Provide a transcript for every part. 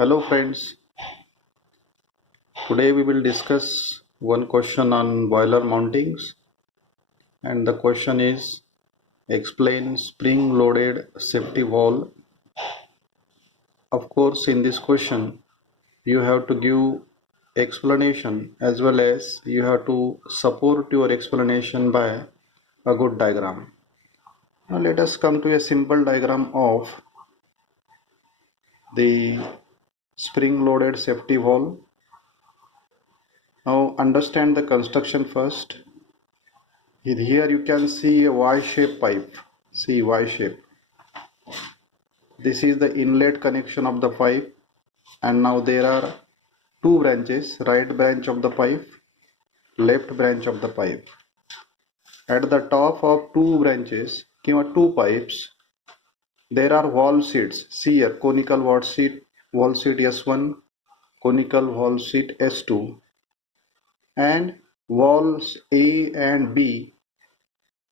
Hello friends, today we will discuss one question on boiler mountings, and the question is explain spring loaded safety valve. Of course, in this question you have to give explanation as well as you have to support your explanation by a good diagram. Now let us come to a simple diagram of the spring loaded safety valve. Now understand the construction first. Here you can see a Y-shaped pipe. See Y-shape. This is the inlet connection of the pipe, and now there are two branches, right branch of the pipe, left branch of the pipe. At the top of two branches, two pipes, there are valve seats. See here, conical valve seat S1, conical valve seat S2, and valves A and B,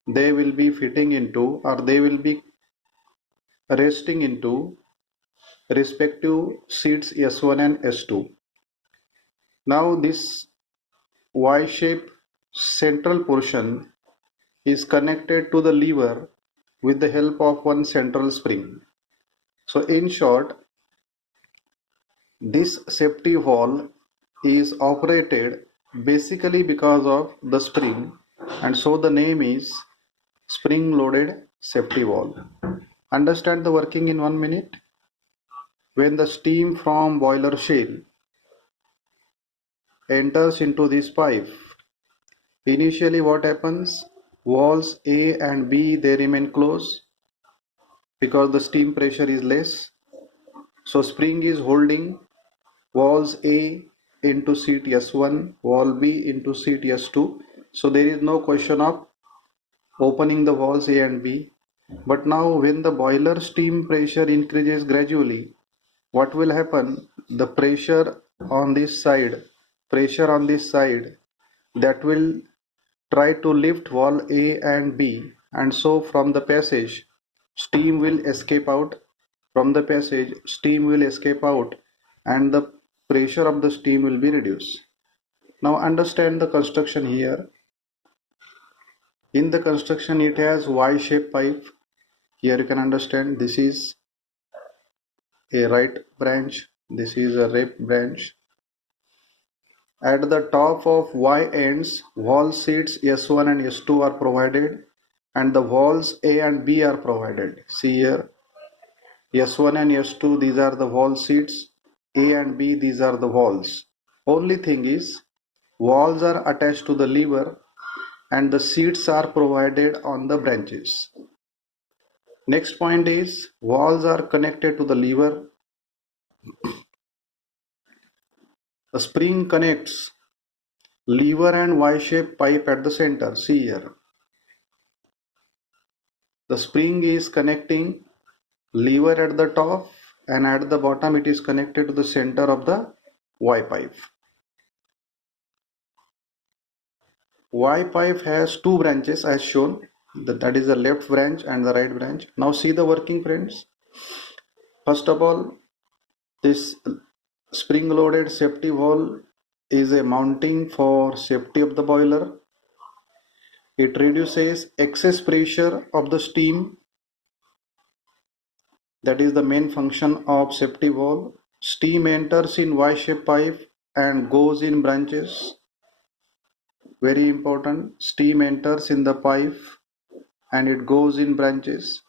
they will be fitting into, or they will be resting into respective seats S1 and S2. Now this Y-shaped central portion is connected to the lever with the help of one central spring. So in short, this safety valve is operated basically because of the spring, and so the name is spring loaded safety valve. Understand the working in 1 minute. When the steam from boiler shell enters into this pipe, initially what happens? Valves A and B, they remain closed because the steam pressure is less. So spring is holding valves A into seat S1, valve B into seat S2. So there is no question of opening the valves A and B. But now when the boiler steam pressure increases gradually, what will happen? The pressure on this side that will try to lift valve A and B, and so from the passage steam will escape out. And the pressure of the steam will be reduced. Now understand the construction here. In the construction it has Y-shaped pipe. Here you can understand this is a right branch, this is a left branch. At the top of Y ends, valve seats S1 and S2 are provided, and the valves A and B are provided. See here, S1 and S2, these are the valve seats, A and B, these are the valves. Only thing is, valves are attached to the lever and the seats are provided on the branches. Next point is, valves are connected to the lever. A spring connects lever and Y-shaped pipe at the center. See here. The spring is connecting lever at the top, and at the bottom it is connected to the center of the Y pipe. Y pipe has two branches as shown. That is the left branch and the right branch. Now see the working, friends. First of all, this spring loaded safety valve is a mounting for safety of the boiler. It reduces excess pressure of the steam. That is the main function of safety valve. Steam enters in Y-shaped pipe and goes in branches. Very important, steam enters in the pipe and it goes in branches,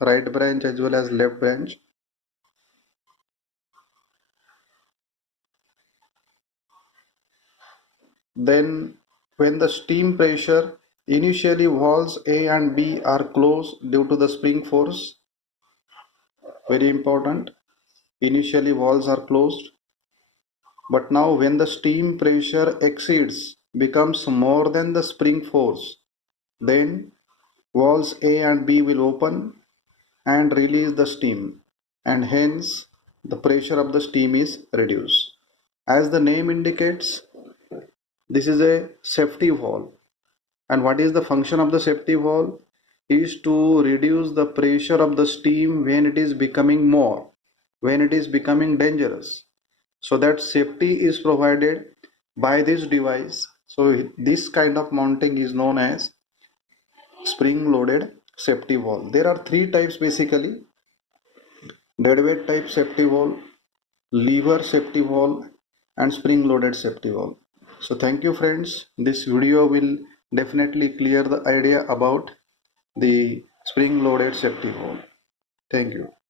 right branch as well as left branch. Then when the steam pressure, initially valves A and B are closed due to the spring force. Very important, initially valves are closed, but now when the steam pressure becomes more than the spring force, then valves A and B will open and release the steam, and hence the pressure of the steam is reduced. As the name indicates, this is a safety valve. And what is the function of the safety valve? Is to reduce the pressure of the steam when it is becoming more. when it is becoming dangerous. So that safety is provided by this device. So this kind of mounting is known as spring loaded safety valve. There are three types basically: deadweight type safety valve, lever safety valve, and spring loaded safety valve. So thank you friends. This video will definitely clear the idea about the spring loaded safety valve. Thank you.